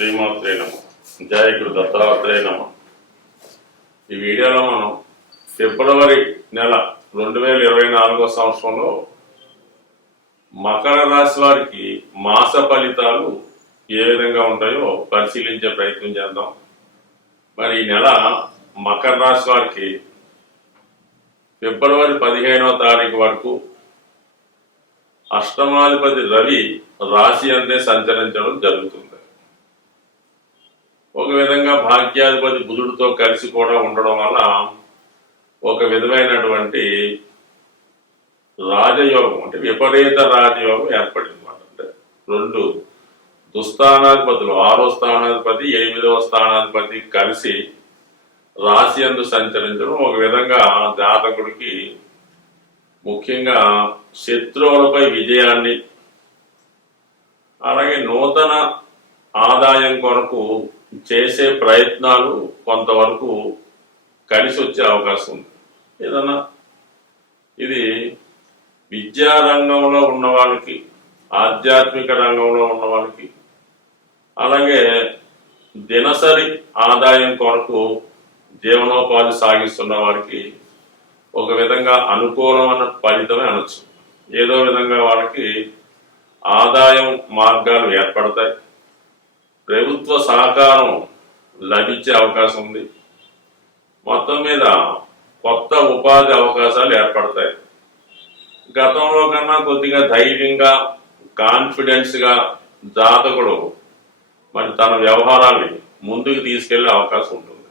శ్రీమాత్రే నమ. జయ గురు దత్తాత్రేయ నమ. ఈ వీడియోలో మనం ఫిబ్రవరి నెల 2024 సంవత్సరంలో మకర రాశి వారికి మాస ఫలితాలు ఏ విధంగా ఉంటాయో పరిశీలించే ప్రయత్నం చేద్దాం. మరి ఈ నెల మకర రాశి వారికి ఫిబ్రవరి 15వ తారీఖు వరకు అష్టమాధిపతి రవి రాశి అంతే సంచరించడం జరుగుతుంది. ఒక విధంగా భాగ్యాధిపతి బుధుడితో కలిసి కూడా ఉండడం వల్ల ఒక విధమైనటువంటి రాజయోగం, అంటే విపరీత రాజయోగం ఏర్పడింది అన్నమాట. అంటే రెండు దుస్థానాధిపతులు, 6వ స్థానాధిపతి 8వ స్థానాధిపతి కలిసి రాశి అందు సంచరించడం ఒక విధంగా జాతకుడికి ముఖ్యంగా శత్రువులపై విజయాన్ని, అలాగే నూతన ఆదాయం కొరకు చేసే ప్రయత్నాలు కొంతవరకు కలిసి వచ్చే అవకాశం ఉంది. ఏదన్నా ఇది విద్యారంగంలో ఉన్న వాళ్ళకి, ఆధ్యాత్మిక రంగంలో ఉన్న వాళ్ళకి, అలాగే దినసరి ఆదాయం కొరకు జీవనోపాధి సాగిస్తున్న వారికి ఒక విధంగా అనుకూలమైన ఫలితమే అనొచ్చు. ఏదో విధంగా వాళ్ళకి ఆదాయం మార్గాలు ఏర్పడతాయి, ప్రభుత్వ సహకారం లభించే అవకాశం ఉంది, మొత్తం మీద కొత్త ఉపాధి అవకాశాలు ఏర్పడతాయి. గతంలో కన్నా కొద్దిగా ధైర్యంగా, కాన్ఫిడెన్స్గా జాతకుడు మరి తన వ్యవహారాన్ని ముందుకు తీసుకెళ్లే అవకాశం ఉంటుంది.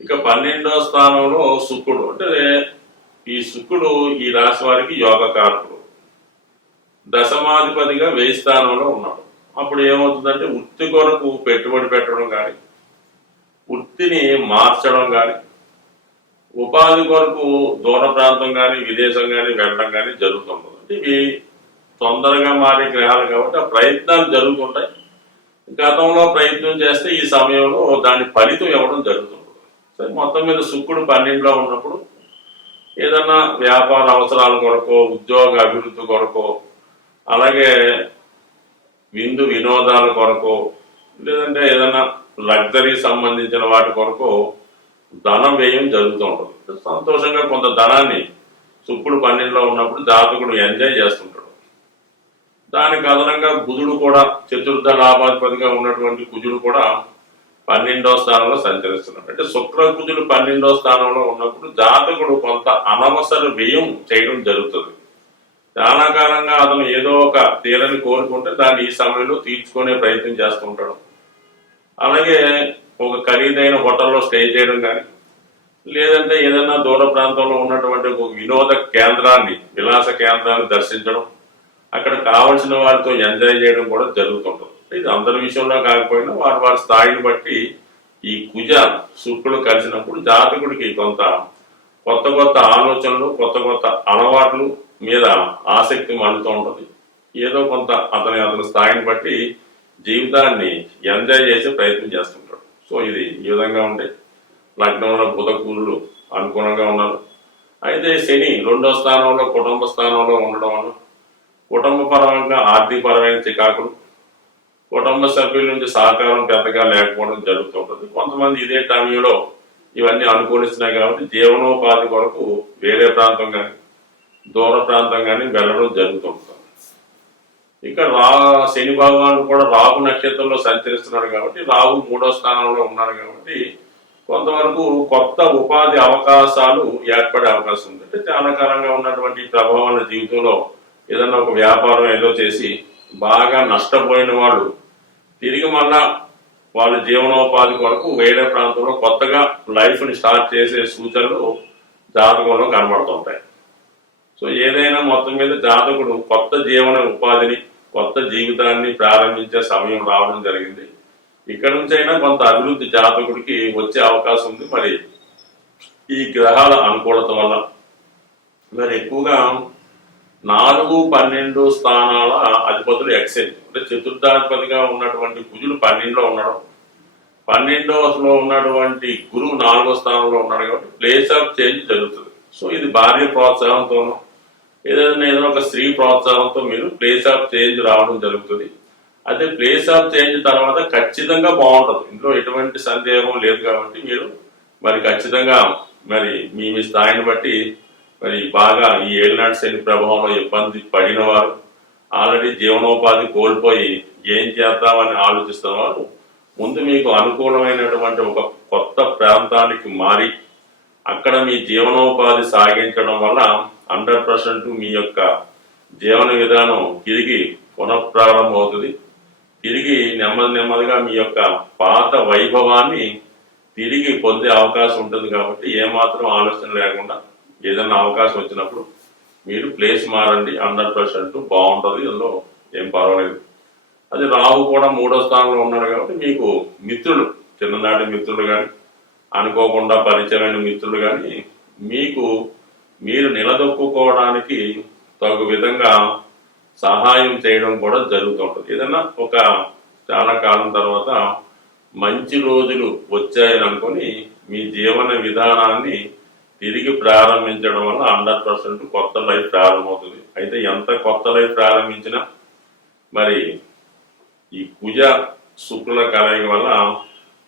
ఇక 12వ స్థానంలో శుక్రుడు, అంటే ఈ శుక్రుడు ఈ రాశి వారికి యోగకారకుడు, దశమాధిపతిగా 1000 స్థానంలో ఉన్నాడు. అప్పుడు ఏమవుతుందంటే వృత్తి కొరకు పెట్టుబడి పెట్టడం కానీ, వృత్తిని మార్చడం కానీ, ఉపాధి కొరకు దూర ప్రాంతం కానీ విదేశం కానీ వెళ్ళడం కానీ జరుగుతుంటుంది. అంటే ఇవి తొందరగా మారే గ్రహాలు కాబట్టి ఆ ప్రయత్నాలు జరుగుతుంటాయి. గతంలో ప్రయత్నం చేస్తే ఈ సమయంలో దాని ఫలితం ఇవ్వడం జరుగుతుంది. సరే, మొత్తం మీద శుక్రుడు 12లో ఉన్నప్పుడు ఏదన్నా వ్యాపార అవసరాల కొరకు, ఉద్యోగ అభివృద్ధి కొరకు, అలాగే విందు వినోదాల కొరకు, లేదంటే ఏదైనా లగ్జరీ సంబంధించిన వాటి కొరకు ధన వ్యయం జరుగుతూ ఉంటుంది. సంతోషంగా కొంత ధనాన్ని శుక్రుడు 12లో ఉన్నప్పుడు జాతకుడు ఎంజాయ్ చేస్తుంటాడు. దానికి అదనంగా బుధుడు కూడా, చతుర్థ లాభాధిపతిగా ఉన్నటువంటి కుజుడు కూడా 12వ స్థానంలో సంచరిస్తున్నాడు. అంటే శుక్ర కుజుడు 12వ స్థానంలో ఉన్నప్పుడు జాతకుడు కొంత అనవసర వ్యయం చేయడం జరుగుతుంది. చాలా కాలంగా అతను ఏదో ఒక తీరని కోరుకుంటే దాన్ని ఈ సమయంలో తీర్చుకునే ప్రయత్నం చేస్తుంటాడు. అలాగే ఒక ఖరీదైన హోటల్లో స్టే చేయడం కానీ, లేదంటే ఏదైనా దూర ప్రాంతంలో ఉన్నటువంటి ఒక వినోద కేంద్రాన్ని, విలాస కేంద్రాన్ని దర్శించడం, అక్కడ కావలసిన వారితో ఎంజాయ్ చేయడం కూడా జరుగుతుంటుంది. ఇది అందరి విషయంలో కాకపోయినా వారి వారి స్థాయిని బట్టి ఈ కుజ శుక్రుడు కలిసినప్పుడు జాతకుడికి కొంత కొత్త కొత్త ఆలోచనలు, కొత్త కొత్త అలవాట్లు మీద ఆసక్తి మళ్ళుతూ ఉంటుంది. ఏదో కొంత అతని స్థాయిని బట్టి జీవితాన్ని ఎంజాయ్ చేసే ప్రయత్నం చేస్తుంటాడు. సో ఇది ఈ విధంగా ఉంటే లగ్నంలో బుధ కుజుడు అనుకూలంగా ఉన్నారు. అయితే శని 2వ స్థానంలో కుటుంబ స్థానంలో ఉండడం వల్ల కుటుంబ పరంగా ఆర్థికపరమైన చికాకులు, కుటుంబ సభ్యుల నుంచి సహకారం పెద్దగా లేకపోవడం జరుగుతుంటుంది. కొంతమంది ఇదే సమయంలో ఇవన్నీ అనుకూలిస్తున్నాయి కాబట్టి జీవనోపాధి కొరకు వేరే ప్రాంతం కానీ, దూర ప్రాంతం కానీ వెళ్ళడం జరుగుతుంటుంది. ఇక శని భగవానుడు కూడా రాహు నక్షత్రంలో సంచరిస్తున్నాడు కాబట్టి, రాహు 3వ స్థానంలో ఉన్నాడు కాబట్టి కొంతవరకు కొత్త ఉపాధి అవకాశాలు ఏర్పడే అవకాశం ఉంది. అంటే చాలా కాలంగా ఉన్నటువంటి ప్రభావాల జీవితంలో ఏదన్నా ఒక వ్యాపారం ఏదో చేసి బాగా నష్టపోయిన వాళ్ళు తిరిగి మళ్ళా వాళ్ళ జీవనోపాధి కొరకు వేరే ప్రాంతంలో కొత్తగా లైఫ్ని స్టార్ట్ చేసే సూచనలు జాతకంలో కనబడుతుంటాయి. సో ఏదైనా మొత్తం మీద జాతకుడు కొత్త జీవన ఉపాధిని, కొత్త జీవితాన్ని ప్రారంభించే సమయం రావడం జరిగింది. ఇక్కడ నుంచైనా కొంత అభివృద్ధి జాతకుడికి వచ్చే అవకాశం ఉంది. మరి ఈ గ్రహాల అనుకూలత వల్ల మరి ఎక్కువగా 4, 12 స్థానాల అధిపతులు ఎక్సెల్, అంటే చతుర్థాధిపతిగా ఉన్నటువంటి కుజుడు 12లో ఉండడం, 12లో ఉన్నటువంటి గురువు 4వ స్థానంలో ఉన్నాడు కాబట్టి ప్లేస్ ఆఫ్ చేంజ్ జరుగుతుంది. సో ఇది భార్య ప్రోత్సాహంతోనూ, ఏదైనా ఒక స్త్రీ ప్రోత్సాహంతో మీరు ప్లేస్ ఆఫ్ చేంజ్ రావడం జరుగుతుంది. అదే ప్లేస్ ఆఫ్ చేంజ్ తర్వాత ఖచ్చితంగా బాగుంటుంది, ఇందులో ఎటువంటి సందేహం లేదు. కాబట్టి మీరు మరి ఖచ్చితంగా మరి మీ మీ స్థాయిని బట్టి మరి బాగా ఈ ఏలినాటి శని ప్రభావంలో ఇబ్బంది పడిన వారు, ఆల్రెడీ జీవనోపాధి కోల్పోయి ఏం చేద్దామని ఆలోచిస్తున్న వారు ముందు మీకు అనుకూలమైనటువంటి ఒక కొత్త ప్రాంతానికి మారి అక్కడ మీ జీవనోపాధి సాగించడం వల్ల 100% మీ యొక్క జీవన విధానం తిరిగి పునఃప్రారంభం అవుతుంది. తిరిగి నెమ్మదిగా మీ యొక్క పాత వైభవాన్ని తిరిగి పొందే అవకాశం ఉంటుంది. కాబట్టి ఏమాత్రం ఆలోచన లేకుండా ఏదైనా అవకాశం వచ్చినప్పుడు మీరు ప్లేస్ మారండి, 100% బాగుంటుంది, అందులో ఏం పర్వాలేదు. అది రాహు కూడా 3వ స్థానంలో ఉన్నాడు కాబట్టి మీకు మిత్రులు, చిన్ననాటి మిత్రులు కానీ అనుకోకుండా పరిచయమైన మిత్రులు కానీ మీకు మీరు నిలదొక్కుకోవడానికి తగు విధంగా సహాయం చేయడం కూడా జరుగుతుంటుంది. ఏదన్నా ఒక చాలా కాలం తర్వాత మంచి రోజులు వచ్చాయని అనుకొని మీ జీవన విధానాన్ని తిరిగి ప్రారంభించడం వల్ల 100% కొత్త లైఫ్ ప్రారంభమవుతుంది. అయితే ఎంత కొత్త లైఫ్ ప్రారంభించినా మరి ఈ కుజ శుక్రుల కలయిక వల్ల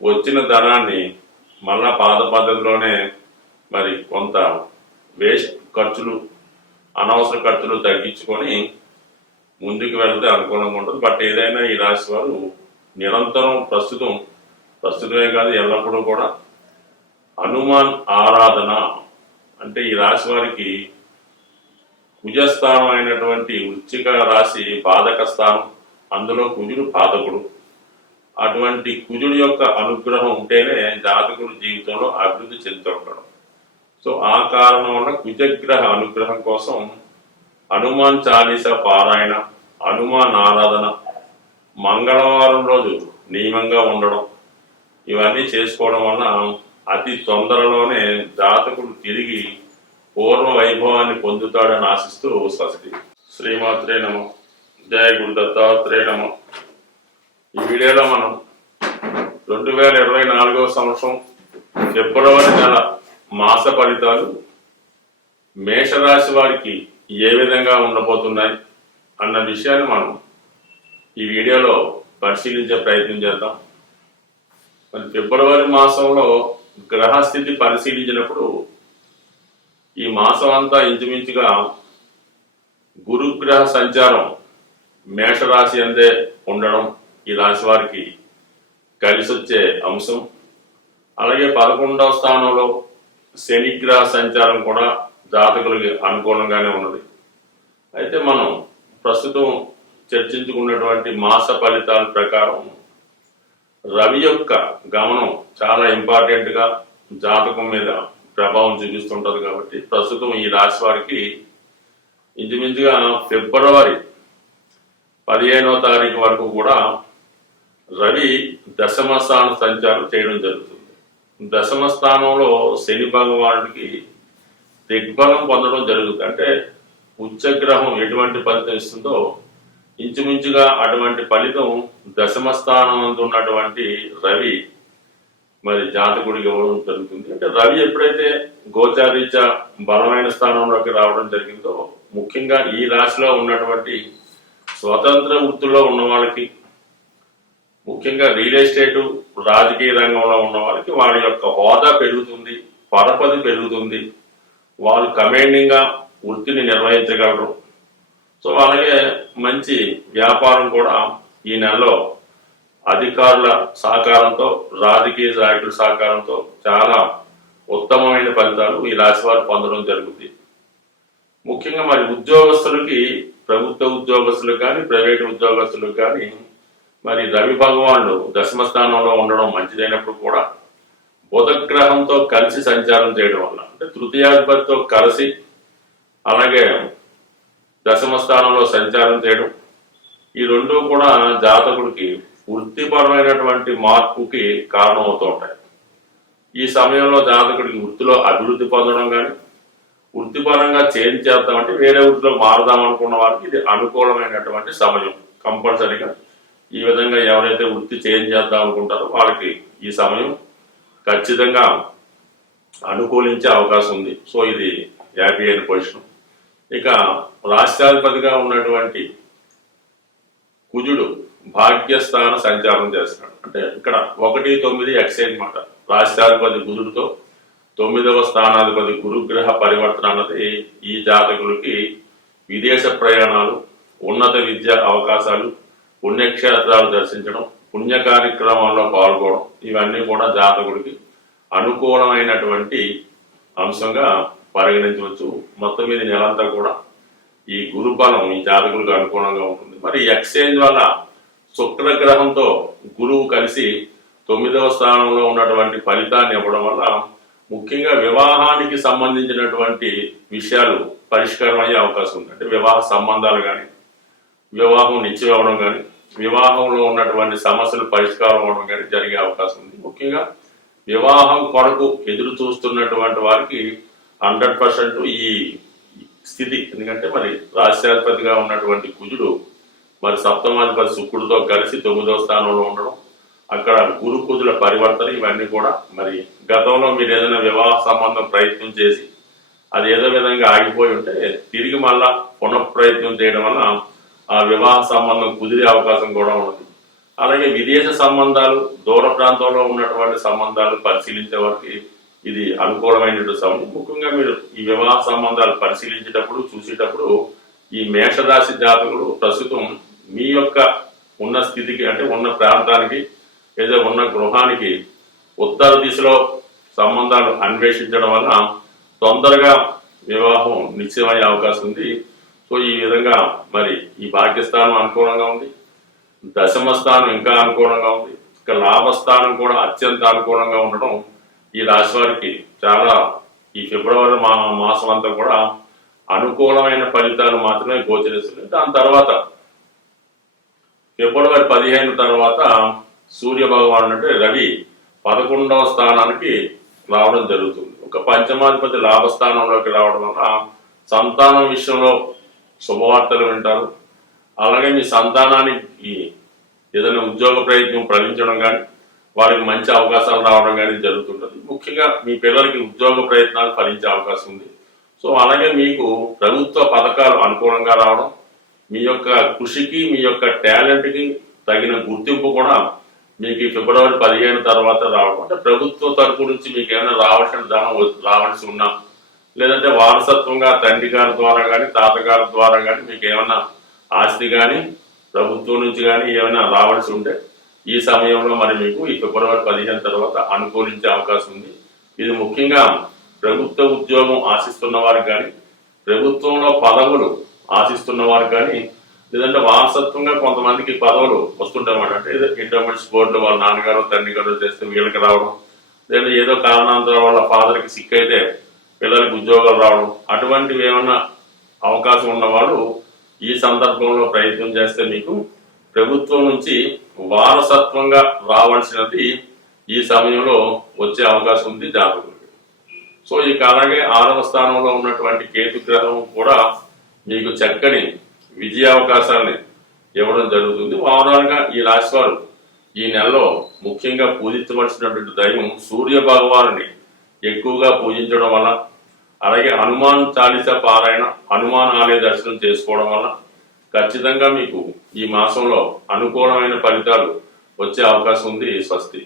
వచ్చిన ధనాన్ని మళ్ళా పాత పద్ధతిలోనే మరి కొంత వేస్ట్ ఖర్చులు, అనవసర ఖర్చులు తగ్గించుకొని ముందుకు వెళ్తే అనుకూలంగా ఉంటుంది. బట్ ఏదైనా ఈ రాశి వారు నిరంతరం ప్రస్తుతమే కాదు ఎల్లప్పుడూ కూడా హనుమాన్ ఆరాధన, అంటే ఈ రాశి వారికి కుజస్థానం అయినటువంటి వృశ్చిక రాశి బాధక స్థానం, అందులో కుజుడు బాధకుడు. అటువంటి కుజుడు యొక్క అనుగ్రహం ఉంటేనే జాతకుడు జీవితంలో అభివృద్ధి చెందుతుంటాడు. సో ఆ కారణం వల్ల కుజగ్రహ అనుగ్రహం కోసం హనుమాన్ చాలీస పారాయణ, హనుమాన్ ఆరాధన, మంగళవారం రోజు నియమంగా ఉండడం, ఇవన్నీ చేసుకోవడం వల్ల అతి తొందరలోనే జాతకుడు తిరిగి పూర్వ వైభవాన్ని పొందుతాడని ఆశిస్తూ స్వస్తి. శ్రీమాత్రే నమః. జయ గురు దత్తాత్రేయ నమః. ఈ వీడియోలో మనం 2024వ సంవత్సరం ఫిబ్రవరి నెల మాస ఫలితాలు మేషరాశి వారికి ఏ విధంగా ఉండబోతున్నాయి అన్న విషయాన్ని మనం ఈ వీడియోలో పరిశీలించే ప్రయత్నం చేద్దాం. మరి ఫిబ్రవరి మాసంలో గ్రహస్థితి పరిశీలించినప్పుడు ఈ మాసం అంతా ఇంచుమించుగా గురుగ్రహ సంచారం మేషరాశి అందే ఉండడం ఈ రాశి వారికి కలిసి వచ్చే అంశం. అలాగే 11వ స్థానంలో శనిగ్రహ సంచారం కూడా జాతకులకి అనుకూలంగానే ఉన్నది. అయితే మనం ప్రస్తుతం చర్చించుకున్నటువంటి మాస ఫలితాల ప్రకారం రవి యొక్క గమనం చాలా ఇంపార్టెంట్గా జాతకం మీద ప్రభావం చూపిస్తుంటుంది. కాబట్టి ప్రస్తుతం ఈ రాశి వారికి ఇంచుమించుగా ఫిబ్రవరి 15వ తారీఖు వరకు కూడా రవి దశమ స్థాన సంచారం చేయడం జరుగుతుంది. దశమ స్థానంలో శని భగవానుడికి దిగ్బలం పొందడం జరుగుతుంది. అంటే ఉచ్చగ్రహం ఎటువంటి ఫలితం ఇస్తుందో ఇంచుమించుగా అటువంటి ఫలితం దశమ స్థానం ఉన్నటువంటి రవి మరి జాతకుడికి ఇవ్వడం జరుగుతుంది. అంటే రవి ఎప్పుడైతే గోచారీత్యా బలమైన స్థానంలోకి రావడం జరిగిందో, ముఖ్యంగా ఈ రాశిలో ఉన్నటువంటి స్వతంత్ర వృత్తుల్లో ఉన్న వాళ్ళకి, ముఖ్యంగా రియల్ ఎస్టేటు రాజకీయ రంగంలో ఉన్న వాళ్ళకి వాళ్ళ యొక్క హోదా పెరుగుతుంది, పరపతి పెరుగుతుంది, వాళ్ళు కమాండింగ్గా వృత్తిని నిర్వహించగలరు. సో అలాగే మంచి వ్యాపారం కూడా ఈ నెలలో అధికారుల సహకారంతో, రాజకీయ నాయకుల సహకారంతో చాలా ఉత్తమమైన ఫలితాలు ఈ రాశి వారు పొందడం జరుగుతుంది. ముఖ్యంగా మరి ఉద్యోగస్తులకి, ప్రభుత్వ ఉద్యోగస్తులకు కానీ ప్రైవేటు ఉద్యోగస్తులకు కానీ మరి రవి భగవానుడు దశమ స్థానంలో ఉండడం మంచిదైనప్పుడు కూడా బుధగ్రహంతో కలిసి సంచారం చేయడం వల్ల, అంటే తృతీయాధిపతితో కలిసి అలాగే దశమ స్థానంలో సంచారం చేయడం, ఈ రెండు కూడా జాతకుడికి వృత్తిపరమైనటువంటి మార్పుకి కారణమవుతూ ఉంటాయి. ఈ సమయంలో జాతకుడికి వృత్తిలో అభివృద్ధి పొందడం కానీ, వృత్తిపరంగా చేంజ్ చేద్దామంటే వేరే వృత్తిలో మారదాం అనుకున్న వారికి ఇది అనుకూలమైనటువంటి సమయం. కంపల్సరీగా ఈ విధంగా ఎవరైతే వృత్తి చేంజ్ చేద్దాం అనుకుంటారో వాళ్ళకి ఈ సమయం ఖచ్చితంగా అనుకూలించే అవకాశం ఉంది. సో ఇది హ్యాపీ అయిన పొజిషన్. ఇక రాష్ట్రాధిపతిగా ఉన్నటువంటి కుజుడు భాగ్యస్థాన సంచారం చేస్తున్నాడు. అంటే ఇక్కడ 1-9 ఎక్సైజ్ మాట. రాష్ట్రాధిపతి బుధుడితో 9వ స్థానాధిపతి గురుగ్రహ పరివర్తన అన్నది ఈ జాతకులకి విదేశ ప్రయాణాలు, ఉన్నత విద్యా అవకాశాలు, పుణ్యక్షేత్రాలు దర్శించడం, పుణ్య కార్యక్రమాల్లో పాల్గొనడం, ఇవన్నీ కూడా జాతకుడికి అనుకూలమైనటువంటి అంశంగా పరిగణించవచ్చు. మొత్తం మీద నెలంతా కూడా ఈ గురుబలం ఈ జాతకులకు అనుకూలంగా ఉంటుంది. మరి ఎక్స్చేంజ్ వల్ల శుక్రగ్రహంతో గురువు కలిసి 9వ స్థానంలో ఉన్నటువంటి ఫలితాన్ని ఇవ్వడం వల్ల ముఖ్యంగా వివాహానికి సంబంధించినటువంటి విషయాలు పరిష్కారం అయ్యే అవకాశం ఉంది. అంటే వివాహ సంబంధాలు కానీ, వివాహం నిశ్చయం అవ్వడం కానీ, వివాహంలో ఉన్నటువంటి సమస్యలు పరిష్కారం అవ్వడం కానీ జరిగే అవకాశం ఉంది. ముఖ్యంగా వివాహం కొరకు ఎదురు చూస్తున్నటువంటి వారికి 100% ఈ స్థితి. ఎందుకంటే మరి రాష్ట్రాధిపతిగా ఉన్నటువంటి కుజుడు మరి సప్తమాధిపతి శుక్రుడితో కలిసి 9వ స్థానంలో ఉండడం, అక్కడ గురు కుజుల పరివర్తన, ఇవన్నీ కూడా మరి గతంలో మీరు ఏదైనా వివాహ సంబంధం ప్రయత్నం చేసి అది ఏదో విధంగా ఆగిపోయి ఉంటే తిరిగి మళ్ళా పునఃప్రయత్నం చేయడం వల్ల ఆ వివాహ సంబంధం కుదిరే అవకాశం కూడా ఉంది. అలాగే విదేశ సంబంధాలు, దూర ప్రాంతంలో ఉన్నటువంటి సంబంధాలు పరిశీలించే వారికి ఇది అనుకూలమైనటువంటి సమయం. ముఖ్యంగా మీరు ఈ వివాహ సంబంధాలు పరిశీలించేటప్పుడు, చూసేటప్పుడు ఈ మేషరాశి జాతకులు ప్రస్తుతం మీ యొక్క ఉన్న స్థితికి, అంటే ఉన్న ప్రాంతానికి, ఏదో ఉన్న గృహానికి ఉత్తర దిశలో సంబంధాలు అన్వేషించడం వల్ల తొందరగా వివాహం నిశ్చయమయ్యే అవకాశం ఉంది. సో ఈ విధంగా మరి ఈ భాగ్యస్థానం అనుకూలంగా ఉంది, దశమ స్థానం ఇంకా అనుకూలంగా ఉంది, ఇక లాభస్థానం కూడా అత్యంత అనుకూలంగా ఉండడం ఈ రాశి వారికి చాలా ఈ ఫిబ్రవరి మాసం అంతా కూడా అనుకూలమైన ఫలితాలు మాత్రమే గోచరిస్తున్నాయి. దాని తర్వాత ఫిబ్రవరి 15 తర్వాత సూర్య భగవానుడు అంటే రవి 11వ స్థానానికి రావడం జరుగుతుంది. ఒక పంచమాధిపతి లాభస్థానంలోకి రావడం వల్ల సంతానం విషయంలో శుభవార్తలు వింటారు. అలాగే మీ సంతానానికి ఏదైనా ఉద్యోగ ప్రయత్నం ఫలించడం కానీ, వారికి మంచి అవకాశాలు రావడం కానీ జరుగుతుంటుంది. ముఖ్యంగా మీ పిల్లలకి ఉద్యోగ ప్రయత్నాలు ఫలించే అవకాశం ఉంది. సో అలాగే మీకు ప్రభుత్వ పథకాలు అనుకూలంగా రావడం, మీ యొక్క కృషికి, మీ యొక్క టాలెంట్కి తగిన గుర్తింపు కూడా మీకు ఫిబ్రవరి 15 తర్వాత రావడం. అంటే ప్రభుత్వ తరపు నుంచి మీకు ఏమైనా రావాల్సిన ధనం రావాల్సి ఉన్నా, లేదంటే వారసత్వంగా తండ్రి గారి ద్వారా కానీ, తాతగారి ద్వారా కానీ మీకు ఏమైనా ఆస్తి కానీ, ప్రభుత్వం నుంచి కానీ ఏమైనా రావాల్సి ఉంటే ఈ సమయంలో మరి మీకు ఈ ఫిబ్రవరి 15 తర్వాత అనుకూలించే అవకాశం ఉంది. ఇది ముఖ్యంగా ప్రభుత్వ ఉద్యోగం ఆశిస్తున్న వారికి కానీ, ప్రభుత్వంలో పదవులు ఆశిస్తున్న వారికి కానీ, లేదంటే వారసత్వంగా కొంతమందికి పదవులు వస్తుంటాయన్నమాట. అంటే ఏదో ఎండోమెంట్స్ బోర్డులో వాళ్ళ నాన్నగారు తండ్రి గారు చేస్తే వీళ్ళకి రావడం, లేదా ఏదో కారణాంతరం వాళ్ళ ఫాదర్కి సిక్ అయితే పిల్లలకి ఉద్యోగాలు రావడం, అటువంటివి ఏమన్నా అవకాశం ఉన్నవాళ్ళు ఈ సందర్భంలో ప్రయత్నం చేస్తే మీకు ప్రభుత్వం నుంచి వారసత్వంగా రావాల్సినది ఈ సమయంలో వచ్చే అవకాశం ఉంది జాతకులకి. సో ఇక అలాగే 6వ స్థానంలో ఉన్నటువంటి కేతు గ్రహం కూడా మీకు చక్కని విజయావకాశాన్ని ఇవ్వడం జరుగుతుంది. ఓవరాల్గా ఈ రాశి వారు ఈ నెలలో ముఖ్యంగా పూజించవలసినటువంటి దైవం సూర్య భగవానుని ఎక్కువగా పూజించడం వల్ల, అలాగే హనుమాన్ చాలీసా పారాయణ, హనుమాన్ ఆలయ దర్శనం చేసుకోవడం వల్ల ఖచ్చితంగా మీకు ఈ మాసంలో అనుకూలమైన ఫలితాలు వచ్చే అవకాశం ఉంది. స్వస్తి.